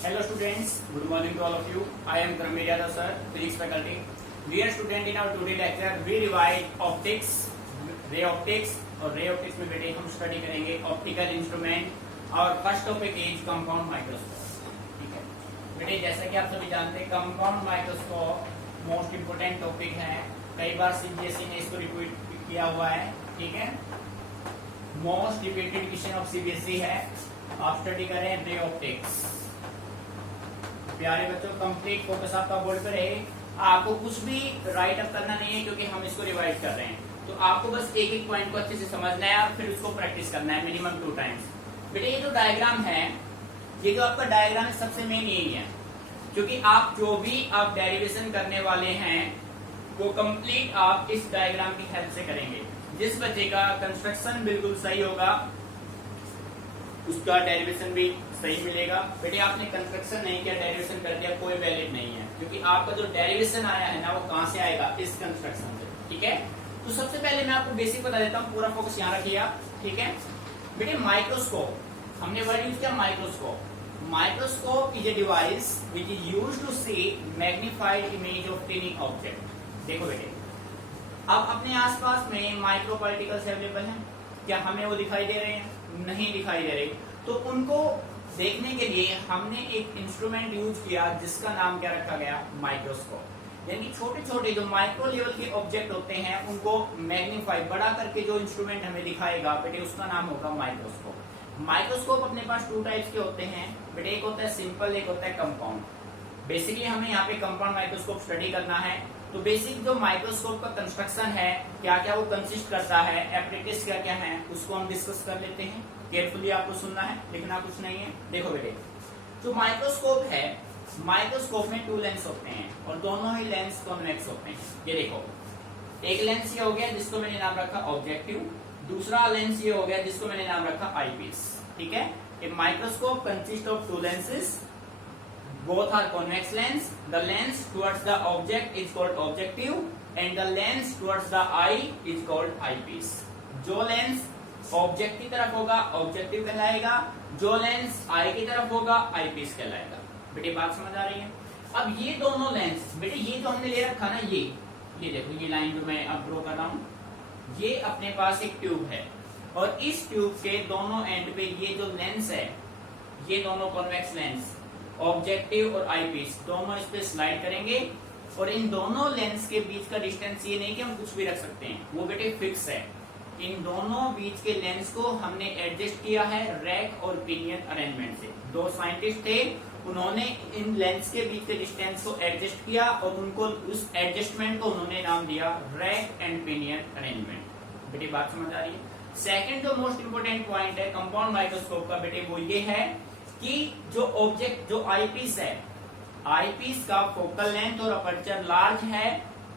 Hello students, good morning to all of you. I am Karamir Yadav sir, physics faculty. Dear student, in our today lecture we revise optics, ray optics और ray optics में बेटे हम study करेंगे optical instrument और first topic is compound microscope. ठीक है बेटे, जैसा कि आप सभी जानते हैं compound microscope most important topic है। कई बार सीबीएसई ने इसको रिपीट किया हुआ है। ठीक है, most repeated question of CBSE है। आप स्टडी करें रे ऑप्टिक्स। प्यारे बच्चों, कंप्लीट फोकस आपका बोर्ड पर है। आपको कुछ भी राइट अप करना नहीं है क्योंकि हम इसको रिवाइज कर रहे हैं। तो आपको बस एक एक पॉइंट को अच्छे से समझना है और फिर उसको प्रैक्टिस करना है मिनिमम 2 टाइम्स। बेटे ये जो डायग्राम है, ये जो आपका डायग्राम है सबसे मेन यही है, क्योंकि आप जो भी आप डेरिवेशन करने वाले हैं वो कंप्लीट आप इस डायग्राम की हेल्प से करेंगे। जिस बच्चे का कंस्ट्रक्शन बिल्कुल सही होगा उसका डेरिवेशन भी सही मिलेगा। बेटे आपने कंस्ट्रक्शन नहीं किया, डेरिवेशन कर दिया, कोई वैलिड नहीं है, क्योंकि आपका जो डेरिवेशन आया है ना वो कहां से आएगा, इस कंस्ट्रक्शन से। ठीक है, तो सबसे पहले मैं आपको बेसिक बता देता हूँ, पूरा फोकस यहाँ रखिए आप। ठीक है बेटे, माइक्रोस्कोप, हमने वर्ड यूज किया microscope. Microscope is a device which is used to see magnified image of tiny object. देखो बेटे, अब अपने आसपास में माइक्रो पार्टिकल्स अवेलेबल हैं, क्या हमें वो दिखाई दे रहे हैं? नहीं दिखाई दे रहे। तो उनको देखने के लिए हमने एक इंस्ट्रूमेंट यूज किया जिसका नाम क्या रखा गया, माइक्रोस्कोप। यानी छोटे छोटे जो माइक्रो लेवल के ऑब्जेक्ट होते हैं उनको मैग्नीफाई, बड़ा करके जो इंस्ट्रूमेंट हमें दिखाएगा बेटे उसका नाम होगा माइक्रोस्कोप। माइक्रोस्कोप अपने पास 2 टाइप्स के होते हैं बेटे, एक होता है सिंपल, एक होता है कंपाउंड। बेसिकली हमें यहाँ पे कंपाउंड माइक्रोस्कोप स्टडी करना है। तो बेसिक जो माइक्रोस्कोप का कंस्ट्रक्शन है, क्या क्या वो कंसिस्ट करता है, एप्लीकेशन क्या क्या है, उसको हम डिस्कस कर लेते हैं। केयरफुली आपको सुनना है, लिखना कुछ नहीं है। देखो बेटे, जो माइक्रोस्कोप है, माइक्रोस्कोप में 2 लेंस होते हैं और दोनों ही लेंस कॉन्वेक्स होते हैं। ये देखो, एक लेंस ये हो गया जिसको मैंने नाम रखा ऑब्जेक्टिव, दूसरा लेंस ये हो गया जिसको मैंने नाम रखा आईपीस। ठीक है, a microscope consist of 2 lenses. Both are convex lens. The lens towards the object is called objective and the lens towards the eye is called eyepiece. जो लेंस ऑब्जेक्ट की तरफ होगा ऑब्जेक्टिव कहलाएगा, जो लेंस आई की तरफ होगा आईपीस कहलाएगा। बेटे बात समझ आ रही है? अब ये दोनों लेंस बेटे, ये जो हमने ले रखा ना, ये देखो, ये लाइन जो मैं अब ड्रॉ कर रहा हूं, ये अपने पास एक ट्यूब है और इस ट्यूब के दोनों एंड पे ये जो लेंस है, ये दोनों कॉन्वेक्स लेंस ऑब्जेक्टिव और आईपीस दोनों इस पे स्लाइड करेंगे और इन दोनों लेंस के बीच का डिस्टेंस ये नहीं कि हम कुछ भी रख सकते हैं, वो बेटे फिक्स है। इन दोनों बीच के लेंस को हमने एडजस्ट किया है रैक और पिनियन अरेंजमेंट से। 2 साइंटिस्ट थे, उन्होंने इन लेंस के बीच के डिस्टेंस को एडजस्ट किया और उनको उस एडजस्टमेंट को उन्होंने नाम दिया रैक एंड पिनियन अरेंजमेंट। बेटे बात समझ आ रही है? सेकेंड जो मोस्ट इंपोर्टेंट पॉइंट है कंपाउंड माइक्रोस्कोप का बेटे, वो ये है कि जो ऑब्जेक्ट, जो आईपीस है, आईपीस का फोकल लेंथ और अपर्चर लार्ज है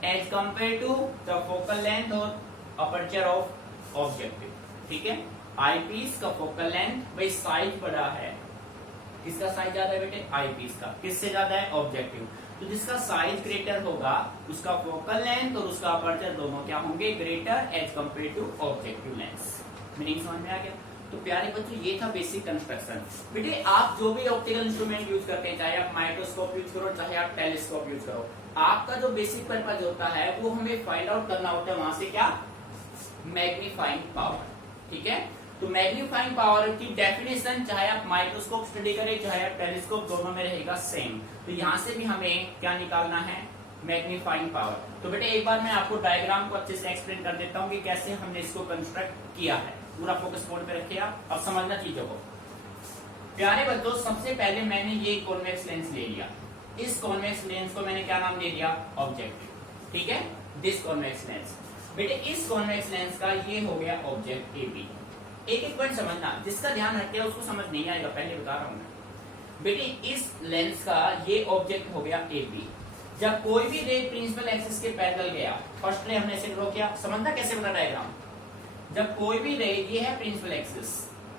as compare to the focal length और अपर्चर ऑफ ऑब्जेक्टिव। ठीक है, आईपीस का फोकल लेंथ भाई साइज बड़ा है, किसका साइज ज्यादा है बेटे, आईपीस का। किससे ज्यादा है, ऑब्जेक्टिव। तो जिसका साइज ग्रेटर होगा उसका फोकल लेंथ और उसका अपर्चर दोनों क्या होंगे, greater as compare to objective lens. Meaning समझ में आ गया? तो प्यारे बच्चों, ये था बेसिक कंस्ट्रक्शन। बेटे आप जो भी ऑप्टिकल इंस्ट्रूमेंट यूज करते हैं, चाहे आप माइक्रोस्कोप यूज करो चाहे आप टेलीस्कोप यूज करो, आपका जो बेसिक पर्पज होता है वो हमें फाइंड आउट करना होता है वहां से क्या, मैग्नीफाइंग पावर। ठीक है, तो मैग्नीफाइंग पावर की डेफिनेशन चाहे आप माइक्रोस्कोप स्टडी करें चाहे आप टेलीस्कोप, दोनों में रहेगा सेम। तो यहाँ से भी हमें क्या निकालना है, मैग्नीफाइंग पावर। तो बेटे एक बार मैं आपको डायग्राम को अच्छे से एक्सप्लेन कर देता हूँ कि कैसे हमने इसको कंस्ट्रक्ट किया है। पूरा फोकस बोर्ड पे रखिए आप, अब समझना चीजों को। प्यारे बच्चों, सबसे पहले मैंने ये कॉन्वेक्स लेंस ले लिया, इस कॉन्वेक्स लेंस को मैंने क्या नाम दे दिया, ऑब्जेक्टिव। ठीक है, दिस कॉन्वेक्स लेंस। बेटे इस कॉन्वेक्स लेंस का ये हो गया ऑब्जेक्ट ए बी। एक एक पॉइंट समझना, जिसका ध्यान हटिया उसको समझ नहीं आएगा, पहले बता रहा हूं मैं। बेटे इस लेंस का ये ऑब्जेक्ट हो गया ए बी। जब कोई भी रे प्रिंसिपल एक्सिस के पैरेलल गया, फर्स्ट रे हमने इसे ड्रॉ किया, समझना कैसे बना डायग्राम। जब कोई भी रे, ये है प्रिंसिपल एक्सिस,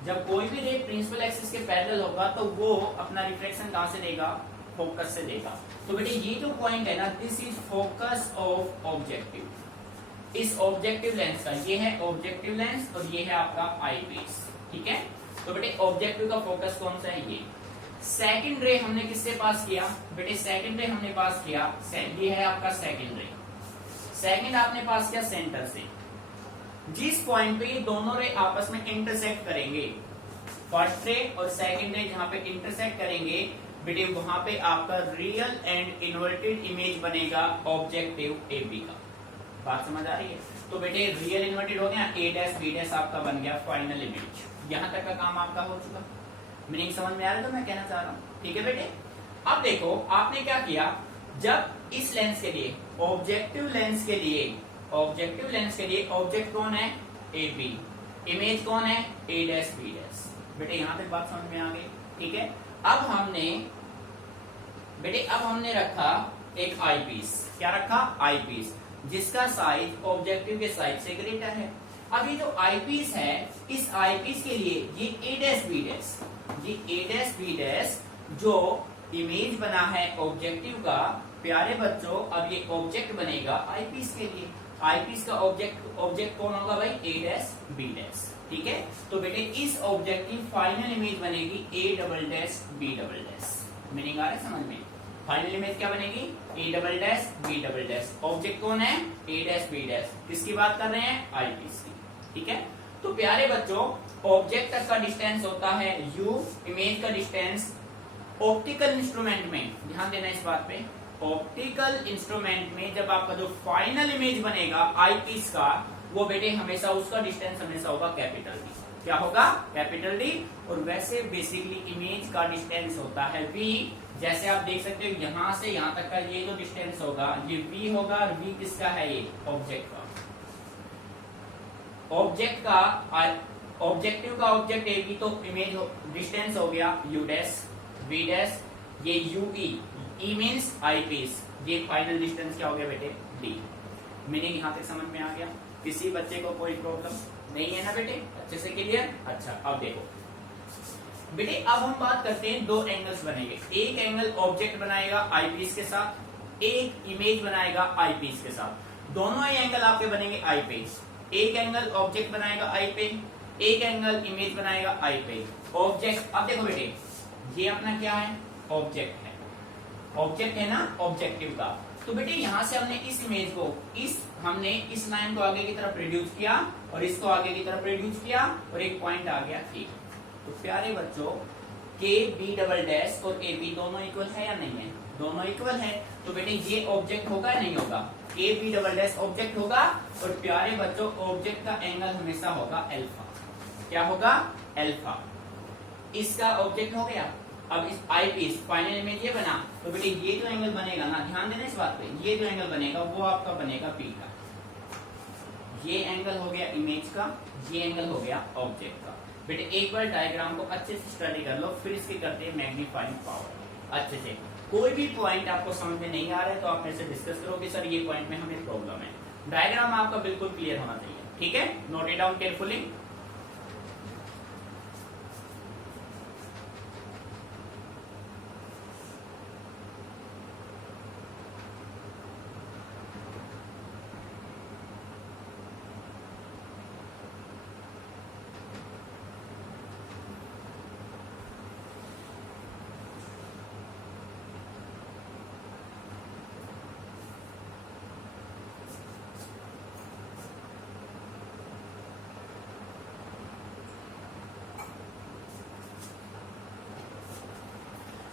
जब कोई भी रे प्रिंसिपल एक्सिस के पैरेलल होगा तो वो अपना रिफ्लेक्शन कहां से देगा, फोकस से देगा। तो बेटे ये जो पॉइंट है ना, this is focus of objective. इस ऑब्जेक्टिव लेंस का, ये है ऑब्जेक्टिव लेंस और ये है आपका आई पीस। ठीक है, तो बेटे ऑब्जेक्टिव का फोकस कौन सा है, ये। सेकंड रे हमने किससे पास किया बेटे, सेकंड रे हमने पास किया, ये है आपका सेकंड रे, सेकंड आपने पास किया सेंटर से। जिस पॉइंट पे ये दोनों रे आपस में इंटरसेक्ट करेंगे, फर्स्ट रे और सेकंड रे जहां पे इंटरसेक्ट करेंगे बेटे, वहां पे आपका रियल एंड इन्वर्टेड इमेज बनेगा ऑब्जेक्टिव AB का। बात समझ आ रही है? तो बेटे रियल इन्वर्टेड हो गया, A डैश B डैश आपका बन गया फाइनल इमेज। यहां तक का काम आपका हो चुका। मीनिंग समझ में आ रहा है तो मैं कहना चाह रहा हूं, ठीक है बेटे। अब देखो आपने क्या किया, जब इस लेंस के लिए ऑब्जेक्टिव लेंस के लिए ऑब्जेक्ट कौन है AB, इमेज कौन है A डैश B डैश। बेटे यहां तक बात समझ में आ गई, ठीक है। अब हमने रखा एक आई पीस, क्या रखा आई पीस, जिसका साइज ऑब्जेक्टिव के साइज से ग्रेटर है। अब ये जो आई पीस है, इस आई पीस के लिए ये A डैश B डैश, ये A डैश B डैश जो इमेज बना है ऑब्जेक्टिव का, प्यारे बच्चों अब ये ऑब्जेक्ट बनेगा आई पीस के लिए। आई पीस का ऑब्जेक्ट कौन होगा भाई, A डैश B डैश, ठीक है। तो बेटे इस ऑब्जेक्ट की फाइनल इमेज बनेगी A double dash B double dash. Meaning आ रहा है समझ में? फाइनल इमेज क्या बनेगी, A double dash B double dash. Object कौन है, A डैश B डैश। किसकी बात कर रहे हैं, आई पीस की, ठीक है। तो प्यारे बच्चों ऑब्जेक्ट तक का डिस्टेंस होता है U, इमेज का डिस्टेंस ऑप्टिकल इंस्ट्रूमेंट में, ध्यान देना इस बात पे, ऑप्टिकल इंस्ट्रूमेंट में जब आपका जो फाइनल इमेज बनेगा आई पीस का, वो बेटे हमेशा उसका डिस्टेंस हमेशा होगा कैपिटल D। क्या होगा, कैपिटल D। और वैसे बेसिकली इमेज का डिस्टेंस होता है V। जैसे आप देख सकते हो यहां से यहां तक का ये जो डिस्टेंस होगा ये V होगा, और V किसका है, ये ऑब्जेक्ट का। ऑब्जेक्टिव का ऑब्जेक्ट AB, तो इमेज डिस्टेंस हो गया U डैश V डैश, ये UE, E means eye piece, ये फाइनल डिस्टेंस क्या हो गया बेटे, D। मीनिंग यहां तक समझ में आ गया? किसी बच्चे को कोई प्रॉब्लम नहीं है ना बेटे, अच्छे से क्लियर? अच्छा अब देखो बेटे, अब हम बात करते हैं दो एंगल्स बनेंगे। एक एंगल ऑब्जेक्ट बनाएगा आई पीस के साथ, एक इमेज बनाएगा आई पीस के साथ। दोनों ही एंगल आपके बनेंगे आई पे। एक एंगल ऑब्जेक्ट बनाएगा आई पे, एक एंगल इमेज बनाएगा आई पे। ऑब्जेक्ट, अब देखो बेटे ये अपना क्या है, ऑब्जेक्ट है, ऑब्जेक्ट है ना ऑब्जेक्टिव का। तो बेटे यहां से हमने इस इमेज को, हमने इस लाइन को आगे की तरफ रिड्यूस किया और इसको आगे की तरफ रिड्यूस किया और एक पॉइंट आ गया थी। तो प्यारे बच्चों के B डबल डैश और AB दोनों इक्वल है या नहीं है, दोनों इक्वल है। तो बेटे ये ऑब्जेक्ट होगा या नहीं होगा, के B डबल डैश ऑब्जेक्ट होगा। और प्यारे बच्चों ऑब्जेक्ट का एंगल हमेशा होगा अल्फा। क्या होगा, अल्फा। इसका ऑब्जेक्ट हो गया। अब इस आई पीस फाइनल इमेज ये बना, तो बेटे ये जो एंगल बनेगा ना, ध्यान देना इस बात पे, ये जो एंगल बनेगा वो आपका बनेगा P का। ये एंगल हो गया इमेज का, ये एंगल हो गया ऑब्जेक्ट का। बेटे एक बार डायग्राम को अच्छे से स्टडी कर लो, फिर इसकी करते हैं मैग्नीफाइंग पावर अच्छे से। कोई भी पॉइंट आपको समझ में नहीं आ रहा है तो आप मेरे से डिस्कस करो कि सर ये पॉइंट में हमें प्रॉब्लम है। डायग्राम आपका बिल्कुल क्लियर होना चाहिए, ठीक है। Note it down carefully.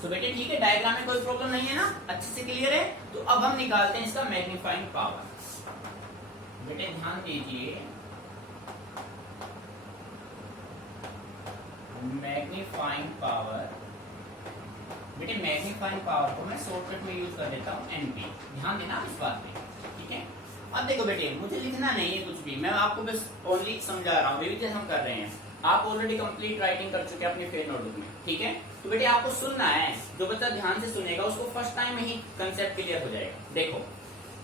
तो बेटे ठीक है, डायग्राम में कोई प्रॉब्लम नहीं है ना, अच्छे से क्लियर है। तो अब हम निकालते हैं इसका मैग्नीफाइंग पावर। बेटे ध्यान दीजिए, मैग्नीफाइंग पावर, बेटे मैग्नीफाइंग पावर को मैं शॉर्टकट में यूज कर देता हूँ NP। ध्यान देना इस बात पे, ठीक है। अब देखो बेटे मुझे लिखना नहीं है कुछ भी, मैं आपको बस ओनली समझा रहा हूँ, रिवीजन हम कर रहे हैं। आप ऑलरेडी कंप्लीट राइटिंग कर चुके हैं अपने फेयर नोटबुक में, ठीक है। तो बेटे आपको सुनना है, जो बच्चा ध्यान से सुनेगा उसको फर्स्ट टाइम में ही कंसेप्ट क्लियर हो जाएगा। देखो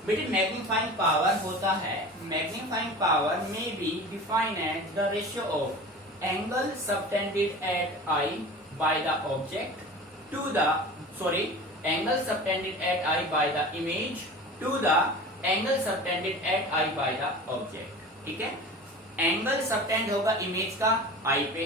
बेटे मैग्नीफाइंग पावर होता है, मैग्नीफाइंग पावर में be defined as the ratio of angle subtended at eye by the object to the angle subtended at eye by the image to the angle subtended at eye by the object, ठीक है। Angle subtend होगा image का आई पे,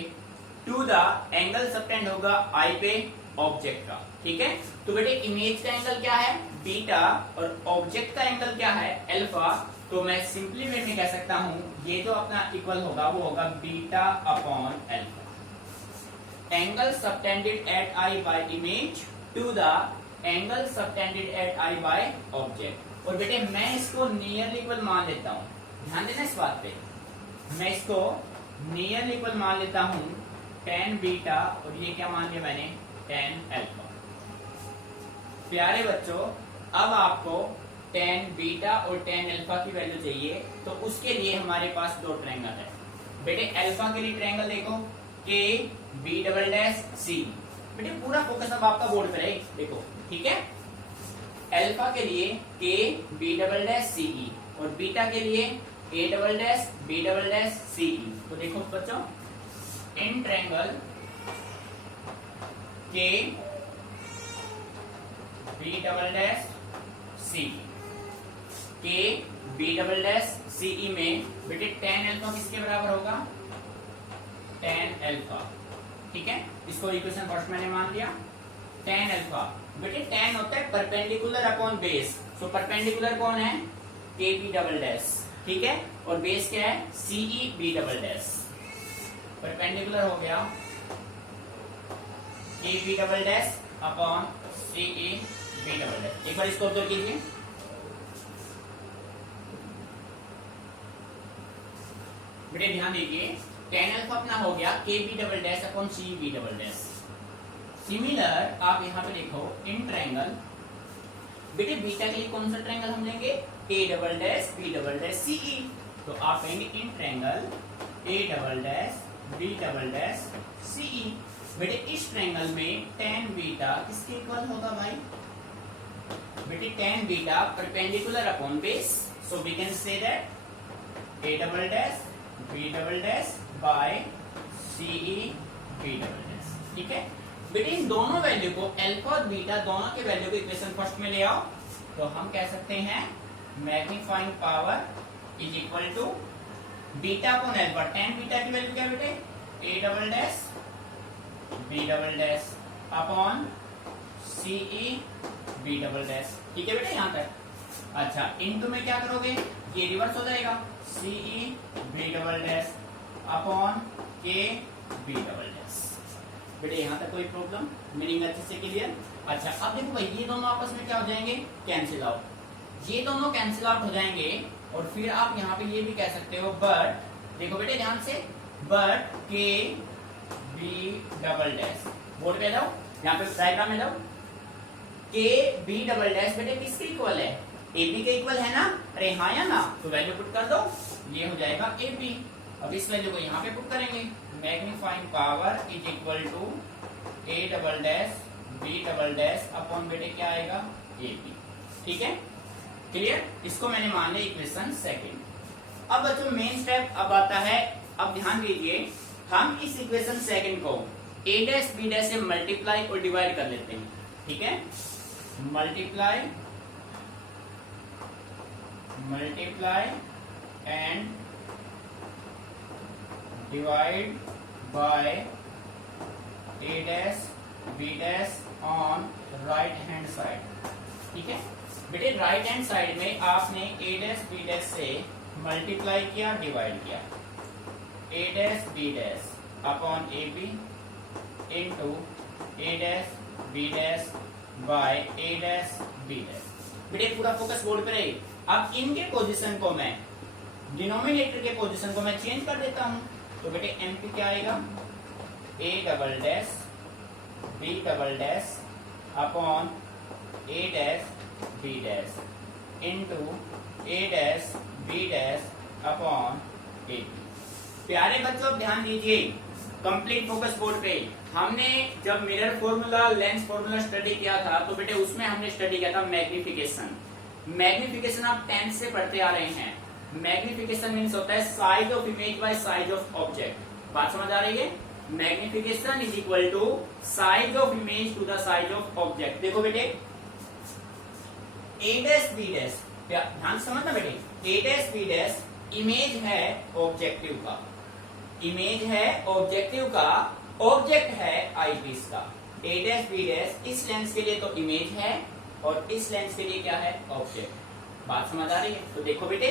to the angle subtend होगा आई पे object का। ठीक है, तो बेटे इमेज का एंगल क्या है बीटा और ऑब्जेक्ट का एंगल क्या है अल्फा। तो मैं सिंपली वे में कह सकता हूं ये जो अपना इक्वल होगा वो होगा beta upon alpha. Angle subtended at eye by image to the angle subtended at eye by object. और बेटे मैं इसको नियरली इक्वल मान लेता हूं, ध्यान देना इस बात पे, मैं इसको नियरली इक्वल मान लेता हूं tan बीटा और ये क्या मान लिया मैंने tan अल्फा। प्यारे बच्चों अब आपको tan बीटा और tan अल्फा की वैल्यू चाहिए, तो उसके लिए हमारे पास दो ट्रायंगल है। बेटे अल्फा के लिए ट्रायंगल देखो के बी डबल डैश सी। बेटे पूरा फोकस अब आपका बोर्ड पे रहे, देखो ठीक है। अल्फा के लिए के B double dash C E और बीटा के लिए A double dash B double dash C E. तो देखो बच्चों इन ट्रायंगल के बी डबल डैश सी के बी डबल डैश सीई में बेटे tan अल्फा किसके बराबर होगा tan अल्फा। ठीक है, इसको इक्वेशन फर्स्ट मैंने मान लिया। tan अल्फा बेटे tan होता है perpendicular upon base, so perpendicular कौन है के बी डबल डैश। ठीक है, और बेस क्या है CE B double dash. Perpendicular हो गया K B double dash upon CE B double dash. एक बार इसको ऑब्जर्व कीजिए, बेटे ध्यान दीजिए tan अल्फा अपना हो गया K B double dash upon C B double dash. Similar आप यहाँ पे देखो इन ट्रायंगल बेटे बीटा के लिए कौन सा ट्रायंगल हम लेंगे A double dash B double dash CE. तो आप कहेंगे in triangle A double dash B double dash CE. बेटे इस ट्रायंगल में tan बीटा किसके इक्वल होगा भाई बेटे tan beta perpendicular upon base, so we can say that A double dash B double dash by CE B double dash. ठीक है बेटे इन दोनों वैल्यू को अल्फा और बीटा दोनों के वैल्यू को इक्वेशन फर्स्ट में ले आओ, तो हम कह सकते हैं magnifying power is equal to beta upon alpha. tan beta की वैल्यू क्या बेटे A double dash B double dash upon CE B double dash. ठीक है बेटे यहाँ तक। अच्छा इनटू में क्या करोगे ये रिवर्स हो जाएगा CE B double dash upon K B double dash. बेटे यहाँ तक कोई प्रॉब्लम, मीनिंग अच्छे से क्लियर। अच्छा अब देखो भाई ये दोनों आपस में क्या हो जाएंगे कैंसिल आउट, ये दोनों कैंसिल आउट हो जाएंगे। और फिर आप यहाँ पे ये भी कह सकते हो बट, देखो बेटे ध्यान से, बट के बी डबल डैश बोर्ड पे जाओ, यहाँ पे डायग्राम में जाओ, के बी डबल डैश बेटे किसके इक्वल है ए बी के इक्वल है ना, अरे हाँ या ना, तो वैल्यू पुट कर दो, ये हो जाएगा ए बी। अब इस वैल्यू को यहाँ पे पुट करेंगे, magnifying power is equal to A double dash B double dash upon बेटे क्या आएगा ए बी। ठीक है क्लियर, इसको मैंने मान लिया इक्वेशन सेकंड। अब बच्चों मेन स्टेप अब आता है, अब ध्यान दीजिए हम इस इक्वेशन सेकंड को ए डैश बी डैश से मल्टीप्लाई और डिवाइड कर लेते हैं। ठीक है, multiply and divide by A dash B dash on right hand side. ठीक है बेटे राइट हैंड साइड में आपने ए डैश बी डैश से मल्टीप्लाई किया डिवाइड किया, A dash B dash upon A B into A dash B dash by A dash B dash. बेटे पूरा फोकस बोर्ड पे रहे। अब इनके पोजीशन को मैं डिनोमिनेटर के पोजीशन को मैं चेंज कर देता हूं, तो बेटे एमपी क्या आएगा A double dash B double dash upon A dash B dash into A dash B dash upon A B. प्यारे बच्चों ध्यान दीजिए, कंप्लीट फोकस बोर्ड पे। हमने जब mirror formula lens formula study किया था तो बेटे उसमें हमने स्टडी किया था मैग्निफिकेशन। मैग्निफिकेशन आप 10th से पढ़ते आ रहे हैं। मैग्निफिकेशन मीन्स होता है size of image by size of object. बात समझ आ रही है, magnification is equal to size of image to the size of object. देखो बेटे ए डैश बी डैश, ध्यान समझना बेटे, A dash B dash image है ऑब्जेक्टिव का, इमेज है ऑब्जेक्टिव का, ऑब्जेक्ट है आई पीस का। ए डैश बी डैश इस लेंस के लिए तो इमेज है और इस लेंस के लिए क्या है, ऑब्जेक्ट। बात समझ आ रही है? तो देखो बेटे,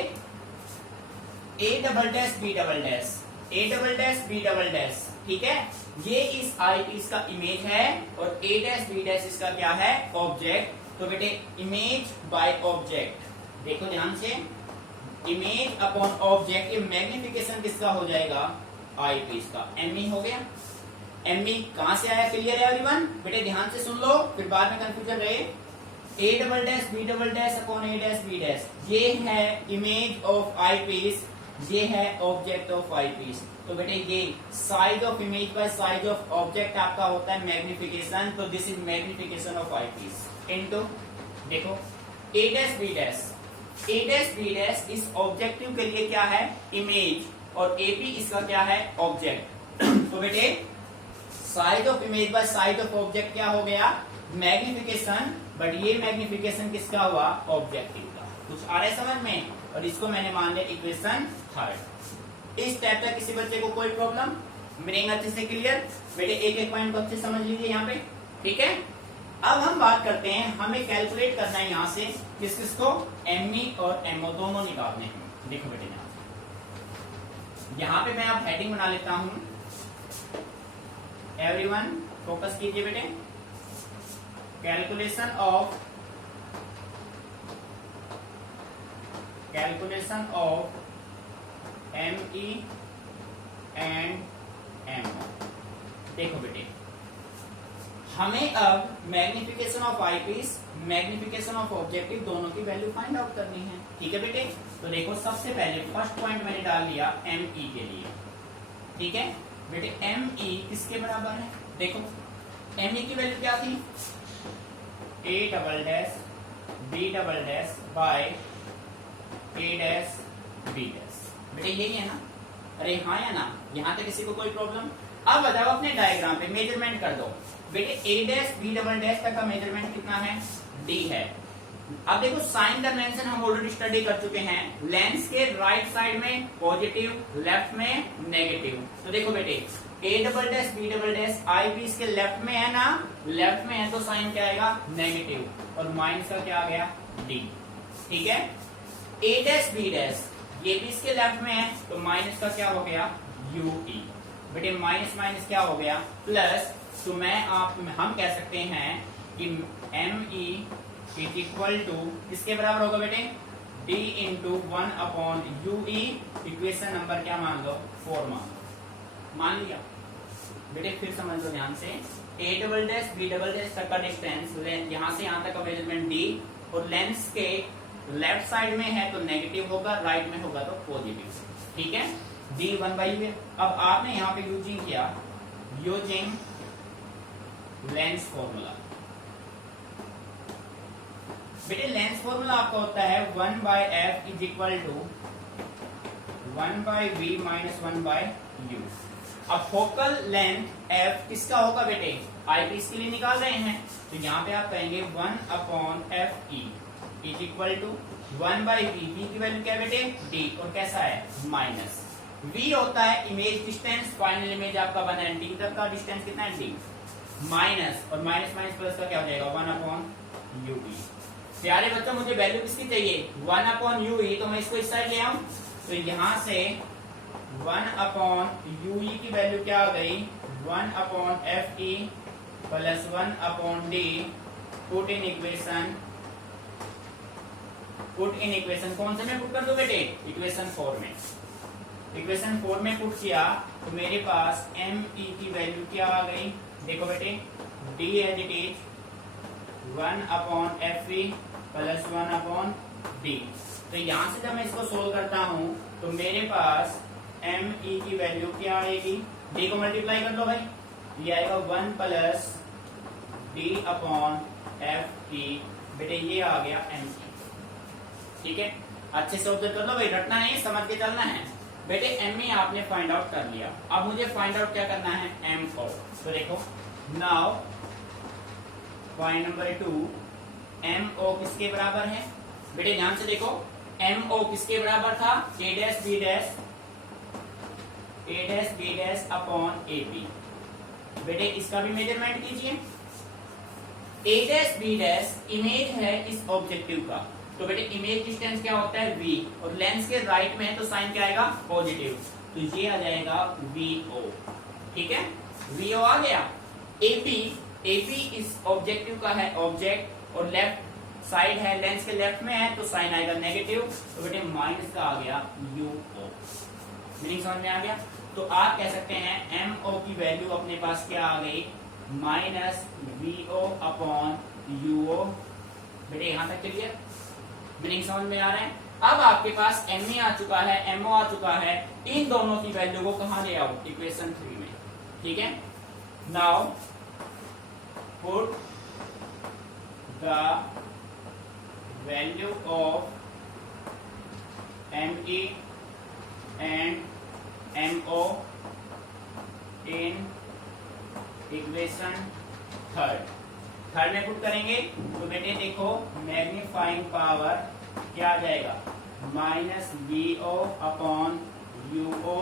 A double dash B double dash, A double dash B double dash, ठीक है, ये इस आई पीस का इमेज है और ए डैश बी डैश इसका क्या है, ऑब्जेक्ट। तो बेटे इमेज बाय ऑब्जेक्ट, देखो ध्यान से, इमेज अपॉन ऑब्जेक्ट, ये मैग्निफिकेशन किसका हो जाएगा, आई पीस का। एमई हो गया। एमई कहां से आया, क्लियर है एवरीवन? बेटे ध्यान से सुन लो, फिर बाद में कंफ्यूजन रहे। A double dash B double dash upon A dash B dash, ये है इमेज ऑफ आई पीस, ये है ऑब्जेक्ट ऑफ आई पीस। तो बेटे ये size of image by size of object आपका होता है मैग्निफिकेशन। तो this is magnification of eye piece into, देखो A dash B dash, A dash B dash इस ऑब्जेक्टिव के लिए क्या है, इमेज, और एपी इसका क्या है, ऑब्जेक्ट। तो बेटे size of image by size of object क्या हो गया, मैग्निफिकेशन, बट ये मैग्निफिकेशन किसका हुआ, ऑब्जेक्टिव का। कुछ आ रहा है समझ में? और इसको मैंने मान लिया इक्वेशन थर्ड। इस टाइप का किसी बच्चे को कोई प्रॉब्लम, मीनिंग अच्छे से क्लियर? बेटे एक एक पॉइंट को अच्छे समझ लीजिए यहाँ पे, ठीक है। अब हम बात करते हैं, हमें कैलकुलेट करना है यहाँ से किस किस को, एमई और एमओ दोनों निकालने हैं। देखो बेटे यहाँ पे मैं आप हेडिंग बना लेता हूं, एवरीवन फोकस कीजिए बेटे, calculation of ME and MO. देखो बेटे हमें अब magnification of eye piece, magnification of objective दोनों की वैल्यू फाइंड आउट करनी है, ठीक है बेटे। तो देखो सबसे पहले फर्स्ट पॉइंट मैंने डाल लिया एमई के लिए, ठीक है बेटे। एमई किसके बराबर है, देखो एमई की वैल्यू क्या थी, A double dash B double dash by A dash B dash. बेटे यही है ना, अरे हाँ या ना, यहाँ तक किसी को कोई प्रॉब्लम? अब बताओ अपने डायग्राम पे मेजरमेंट कर दो बेटे, A dash B double dash तक का मेजरमेंट कितना है, डी है। अब देखो साइन कन्वेंशन हम ऑलरेडी स्टडी कर चुके हैं, लेंस के राइट साइड में पॉजिटिव, लेफ्ट में नेगेटिव। तो देखो बेटे A double dash B double dash I piece के लेफ्ट में है ना, लेफ्ट में है तो साइन क्या आएगा, नेगेटिव, और माइनस का क्या आ गया, डी, ठीक है। ए डैश बी डैश ये भी इसके लेफ्ट में है तो माइनस का क्या हो गया, यू ई। बेटे माइनस माइनस क्या हो गया, प्लस। तो हम कह सकते हैं कि M E is equal to किसके बराबर होगा बेटे, D into 1 upon U E. Equation number क्या मान लो, 4 मान लिया बेटे। फिर समझ लो ध्यान से, A double dash B double dash तक का डिस्टेंस, यहाँ से यहाँ तक का मेजरमेंट डी, और लेंस के लेफ्ट साइड में है तो नेगेटिव होगा, राइट में होगा तो पॉजिटिव, ठीक है। डी 1/u है। अब आपने यहाँ पे यूजिंग किया, यूजिंग लेंस फॉर्मूला। बेटे लेंस फॉर्मूला आपका होता है 1/f is equal to 1/v minus 1/u। अब फोकल लेंथ f किसका होगा बेटे, आई पीस के लिए निकाल रहे हैं, तो यहाँ पे आप कहेंगे 1/fe is equal to 1/v। v की वैल्यू क्या है बेटे, d, और कैसा है, माइनस। v होता है इमेज डिस्टेंस, फाइनल इमेज आपका बना है d तक का डिस्टेंस कितना है, d, माइनस, और माइनस माइनस प्लस का क्या हो जाएगा, 1/ue। प्यारे बच्चों मुझे वैल्यू किसकी चाहिए, 1/ue, तो मैं इसको इस साइड ले आऊं, तो यहां से 1/ue की वैल्यू क्या आ गई, 1/fe plus 1/d। Put in equation कौन से में पुट कर दो बेटे, इक्वेशन 4 में। इक्वेशन 4 में पुट किया तो मेरे पास एम ई की वैल्यू क्या आ गई, देखो बेटे D as it is 1/fe plus 1/d। तो यहां से जब मैं इसको सोल्व करता हूं तो मेरे पास एम ई की वैल्यू क्या आएगी, डी को मल्टीप्लाई कर दो भाई, ये आएगा 1 प्लस d/f e। बेटे ये आ गया एम ई, ठीक है। अच्छे से ऑब्जर्व कर लो भाई, रटना नहीं, समझ के चलना है। बेटे एम ई आपने फाइंड आउट कर लिया, अब मुझे फाइंड आउट क्या करना है, एम ओ। तो देखो now point number 2, M O किसके बराबर है, बेटे ध्यान से देखो, एम ओ किसके बराबर था, A dash B dash upon A B. बेटे इसका भी मेजरमेंट कीजिए, A dash B dash image है इस ऑब्जेक्टिव का, तो बेटे इमेज डिस्टेंस क्या होता है v, और लेंस के राइट में है तो साइन क्या आएगा पॉजिटिव, तो ये आ जाएगा VO। ठीक है, VO आ गया। AP इस ऑब्जेक्टिव का है ऑब्जेक्ट, और लेफ्ट साइड है लेंस के लेफ्ट में है तो साइन आएगा नेगेटिव, तो बेटे माइनस का आ गया UO। मीनिंग समझ में आ गया। तो आप कह सकते हैं MO की वैल्यू अपने पास क्या आ गई, माइनस VO अपॉन UO। बेटे यहां तक चलिए, मीनिंग समझ में आ रहा है। अब आपके पास MA आ चुका है, MO आ चुका है, इन दोनों की वैल्यू को कहां ले आओ, इक्वेशन 3 में। ठीक है, now put the value of ME and MO in equation third में पुट करेंगे तो बेटे देखो मैग्नीफाइंग पावर क्या आ जाएगा, minus VO upon UO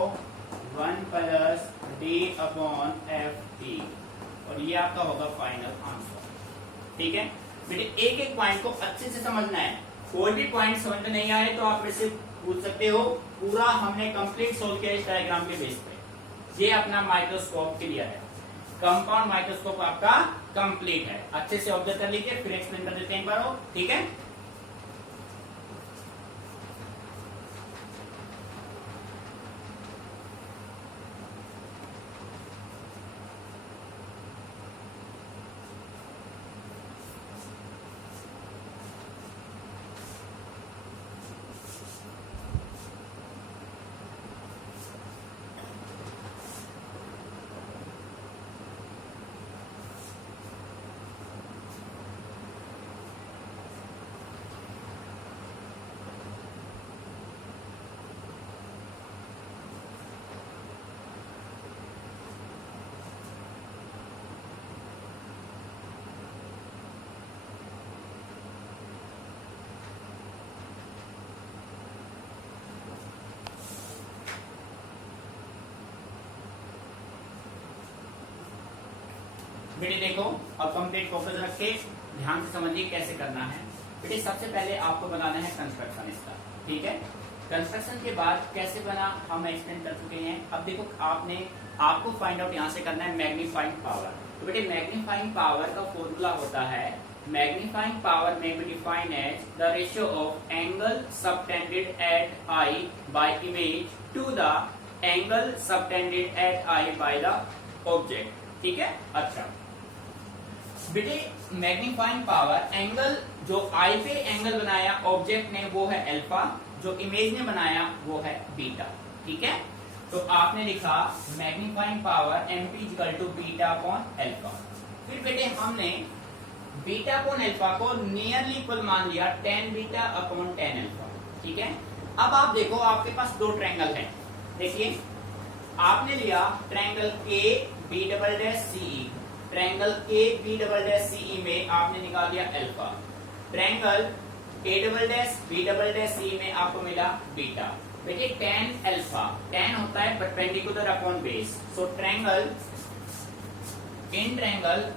1 plus D upon FE, और ये आपका होगा फाइनल आंसर। ठीक है बेटे, एक एक पॉइंट को अच्छे से समझना है। कोई भी पॉइंट समझ में नहीं आए तो आप मेरे से पूछ सकते हो। पूरा हमने कंप्लीट सोल्व किया इस डायग्राम के बेस पे। ये अपना माइक्रोस्कोप क्लियर है, कंपाउंड माइक्रोस्कोप आपका कंप्लीट है। अच्छे से ऑब्जर्व कर लीजिए, फिर एक्सप्लेन कर देते हैं एक बार। ठीक है, बेटे देखो अब कंप्लीट फोकस रख के ध्यान से समझिए कैसे करना है। बेटे सबसे पहले आपको बनाना है कंस्ट्रक्शन इसका। ठीक है, कंस्ट्रक्शन के बाद कैसे बना हम एक्सप्लेन कर चुके हैं। अब देखो आपको फाइंड आउट यहाँ से करना है मैग्नीफाइंग पावर। तो बेटे मैग्नीफाइंग पावर का फॉर्मूला होता है, मैग्नीफाइंग पावर में be defined as the ratio of angle subtended at eye by image to the angle subtended at eye by the object. ठीक है, अच्छा बेटे मैग्नीफाइंग पावर एंगल जो आई पे एंगल बनाया ऑब्जेक्ट ने वो है अल्फा, जो इमेज ने बनाया वो है बीटा। ठीक है, तो आपने लिखा magnifying power MP equal to beta upon alpha. फिर बेटे हमने बीटा अपॉन अल्फा को नियरली इक्वल मान लिया tan beta upon tan alpha. ठीक है, अब आप देखो आपके पास दो ट्रायंगल हैं। देखिए आपने लिया ट्रायंगल KBCE, ट्रायंगल KBCE में आपने निकाल दिया अल्फा, ट्रायंगल ABCE में आपको मिला बीटा। बेटे tan अल्फा, tan होता है परपेंडिकुलर अपॉन बेस, सो ट्रायंगल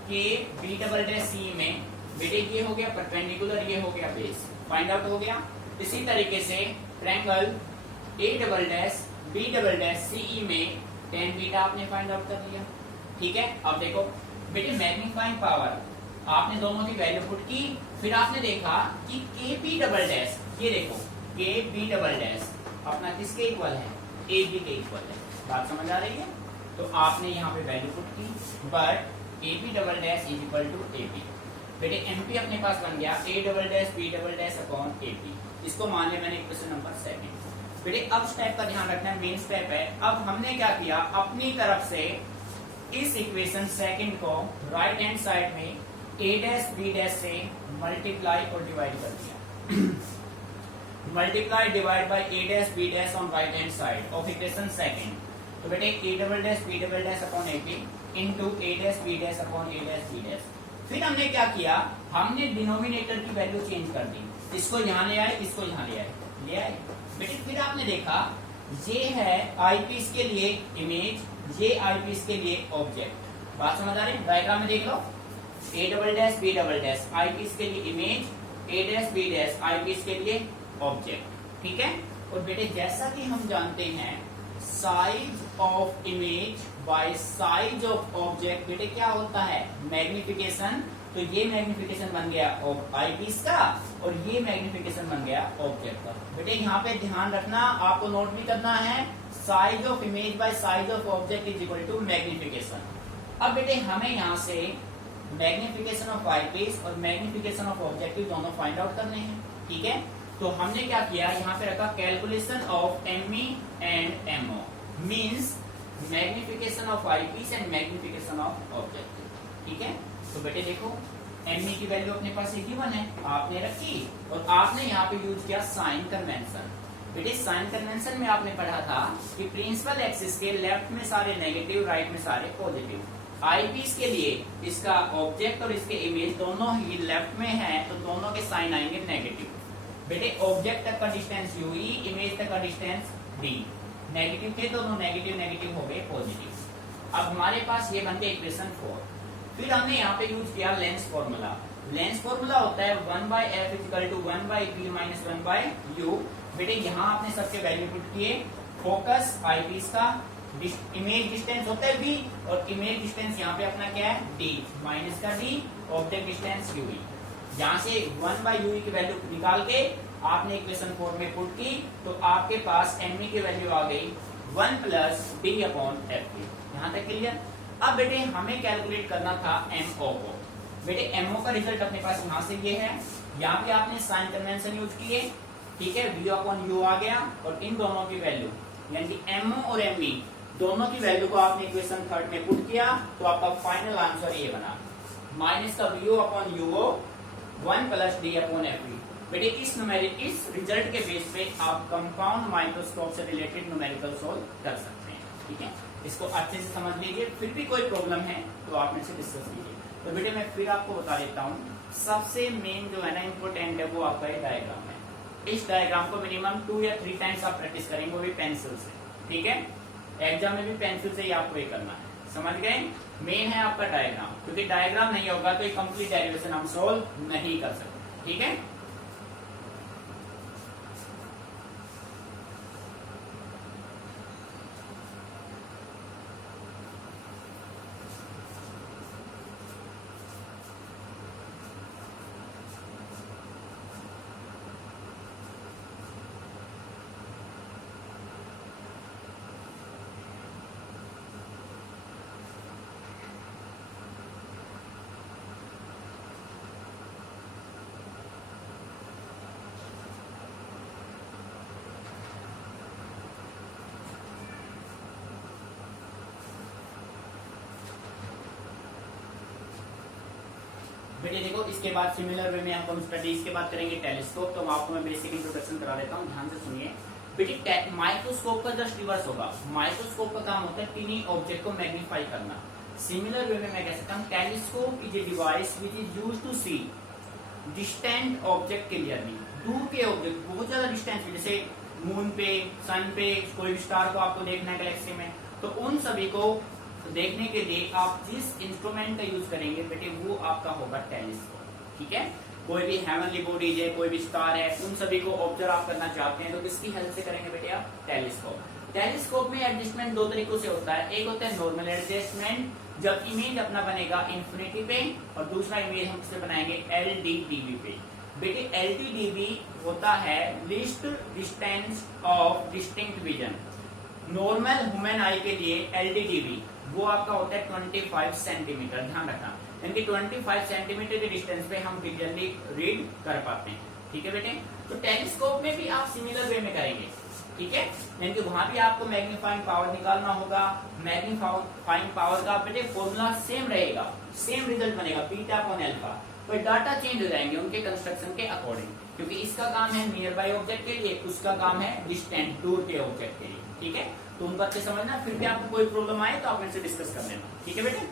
KBCE में बेटे ये हो गया परपेंडिकुलर, ये हो गया बेस, फाइंड आउट हो गया। इसी तरीके से ट्रायंगल ABCE में tan बीटा आपने फाइंड आउट कर लिया। ठीक है, अब देखो बेटे मैग्नीफाइंग पावर आपने दोनों की वैल्यू पुट की, फिर आपने देखा कि KP डबल डैश, ये देखो KB डबल डैश अपना किसके इक्वल है, AB के इक्वल है। बात समझ आ रही है? तो आपने यहाँ पे वैल्यू पुट की, but AB double dash is equal to AB। बेटे MP अपने पास बन गया A double dash B double dash upon AB, इसको मान लिया मैंने इक्वेशन नंबर 2। बेटे अब स्टेप का ध्यान रखना है, मेन स्टेप है। अब हमने क्या किया, अपनी तरफ से इस इक्वेशन 2 को राइट हैंड साइड में A डैश B डैश से मल्टीप्लाई और डिवाइड कर दिया। Multiply divide by A dash B dash on right hand side of equation 2। तो बेटे A double dash B double dash upon AB into A dash B dash upon A dash B dash. फिर हमने क्या किया, हमने denominator की value change कर दी, इसको यहाँ ले आए, इसको यहाँ ले आए। बेटे फिर आपने देखा ये है आईपीस के लिए इमेज, ये आईपीस के लिए ऑब्जेक्ट। बात समझ आ रही है? डायग्राम में देख लो, A double dash B double dash I piece के लिए image, A dash B dash I piece के लिए ऑब्जेक्ट। ठीक है। और बेटे जैसा कि हम जानते हैं size of image by size of object बेटे क्या होता है, मैग्निफिकेशन। तो ये मैग्निफिकेशन बन गया आई पीस का और ये मैग्निफिकेशन बन गया ऑब्जेक्ट का। बेटे यहाँ पे ध्यान रखना, आपको नोट भी करना है, size of image by size of object is equal to magnification. अब बेटे हमें यहाँ से मैग्निफिकेशन ऑफ आई पीस और मैग्निफिकेशन ऑफ ऑब्जेक्टिव दोनों फाइंड आउट करने हैं। ठीक है। तो हमने क्या किया, यहाँ पे रखा calculation of ME and MO means magnification of eye piece and magnification of objective. ठीक है। तो बेटे देखो एमई की वैल्यू अपने पास गिवन है, आपने रखी और आपने यहाँ पे यूज किया साइन कन्वेंशन। बेटे साइन कन्वेंशन में आपने पढ़ा था कि प्रिंसिपल एक्सिस के लेफ्ट में सारे नेगेटिव, राइट में सारे पॉजिटिव। आई पीस के लिए इसका ऑब्जेक्ट और इसके इमेज दोनों ही लेफ्ट में है तो दोनों के साइन आएंगे नेगेटिव। बेटे ऑब्जेक्ट तक का डिस्टेंस यूई, इमेज तक का डिस्टेंस डी, नेगेटिव थे दोनों, नेगेटिव नेगेटिव हो गए पॉजिटिव। अब हमारे पास ये बन गया इक्वेशन 4। फिर हमने यहाँ पे यूज किया लेंस फॉर्मूला। लेंस फॉर्मूला होता है 1/f equal to 1/p minus 1/u। बेटे यहाँ आपने सबके वैल्यू पुट किए, फोकस आई पीस का, इमेज डिस्टेंस होता है v और इमेज डिस्टेंस यहाँ पे अपना क्या है d, माइनस का d, ऑब्जेक्ट डिस्टेंस ui। यहाँ से 1/u की वैल्यू निकाल के आपने इक्वेशन 4 में पुट की तो आपके पास एमई की वैल्यू आ गई 1 प्लस डी अपॉन एफ। यहाँ तक क्लियर। अब बेटे हमें कैलकुलेट करना था एमओ को। बेटे एमओ का रिजल्ट अपने पास यहाँ से ये है, यहाँ पे आपने साइन कन्वेंशन यूज किए। ठीक है। वी अपॉन यू आ गया और इन दोनों की वैल्यू यानी कि एमओ और एमई दोनों की वैल्यू को आपने इक्वेशन 3 में पुट किया तो आपका फाइनल आंसर ये बना, माइनस का V upon UO 1 plus D upon F. बेटे इस रिजल्ट के बेस पे आप कंपाउंड माइक्रोस्कोप से रिलेटेड न्यूमेरिकल सोल्व कर सकते हैं। ठीक है। इसको अच्छे से समझ लीजिए, फिर भी कोई प्रॉब्लम है तो आप मेरे से डिस्कस कीजिए। तो बेटे मैं फिर आपको बता देता हूँ, सबसे मेन जो है ना इम्पोर्टेंट है वो आपका ये डायग्राम है। इस डायग्राम को मिनिमम 2 या 3 टाइम्स आप प्रैक्टिस करेंगे, वो भी पेंसिल से। ठीक है। एग्जाम में भी पेंसिल से ही आपको ये करना है, समझ गए। मेन है आपका डायग्राम, क्योंकि डायग्राम नहीं होगा तो ये कंप्लीट डेरिवेशन हम सोल्व नहीं कर सकते। ठीक है। बेटे देखो इसके बाद सिमिलर वे में हम स्टडी इसके बाद करेंगे टेलीस्कोप। तो आपको मैं बेसिक इंट्रोडक्शन करा देता हूँ, ध्यान से सुनिए। बेटे माइक्रोस्कोप का जस्ट रिवर्स होगा। माइक्रोस्कोप का काम होता है किन्हीं ऑब्जेक्ट को मैग्नीफाई करना। सिमिलर वे में मैं कह सकता हूँ telescope is a device which is used to see distant object clearly. दूर के ऑब्जेक्ट बहुत ज्यादा डिस्टेंस, जैसे मून पे, सन पे, कोई भी स्टार को आपको देखना है गैलेक्सी में, तो उन सभी को देखने के लिए आप जिस इंस्ट्रूमेंट का यूज करेंगे बेटे वो आपका होगा टेलीस्कोप। ठीक है। कोई भी हेवनली बॉडीज है, कोई भी स्टार है, उन सभी को ऑब्जर्व आप करना चाहते हैं तो किसकी हेल्प से करेंगे बेटे आप, टेलीस्कोप। टेलीस्कोप में एडजस्टमेंट 2 तरीकों से होता है। एक होता है नॉर्मल एडजस्टमेंट, जब इमेज अपना बनेगा इन्फिनिटी पे, और दूसरा इमेज हम इससे बनाएंगे LDDB पे। बेटे LDDB होता है least distance of distinct vision. Normal human आई के लिए LDDB वो आपका होता है 25 सेंटीमीटर, ध्यान रखना। यानी 25 सेंटीमीटर के डिस्टेंस पे हम क्लियरली रीड कर पाते हैं। ठीक है बेटे। तो टेलीस्कोप में भी आप सिमिलर वे में करेंगे। ठीक है। यानी कि वहां भी आपको मैग्नीफाइंग पावर निकालना होगा। मैग्नीफाइंग पावर का बेटे फॉर्मूला सेम रहेगा, सेम रिजल्ट बनेगा बीटा अपॉन अल्फा, पर डाटा चेंज हो जाएंगे उनके कंस्ट्रक्शन के अकॉर्डिंग, क्योंकि इसका काम है नियर बाय ऑब्जेक्ट के लिए, उसका काम है डिस्टेंट दूर के ऑब्जेक्ट के लिए। ठीक है। तो उनको अच्छे समझना, फिर भी आपको कोई प्रॉब्लम आए तो आप मेरे से डिस्कस कर लेना। ठीक है बेटे।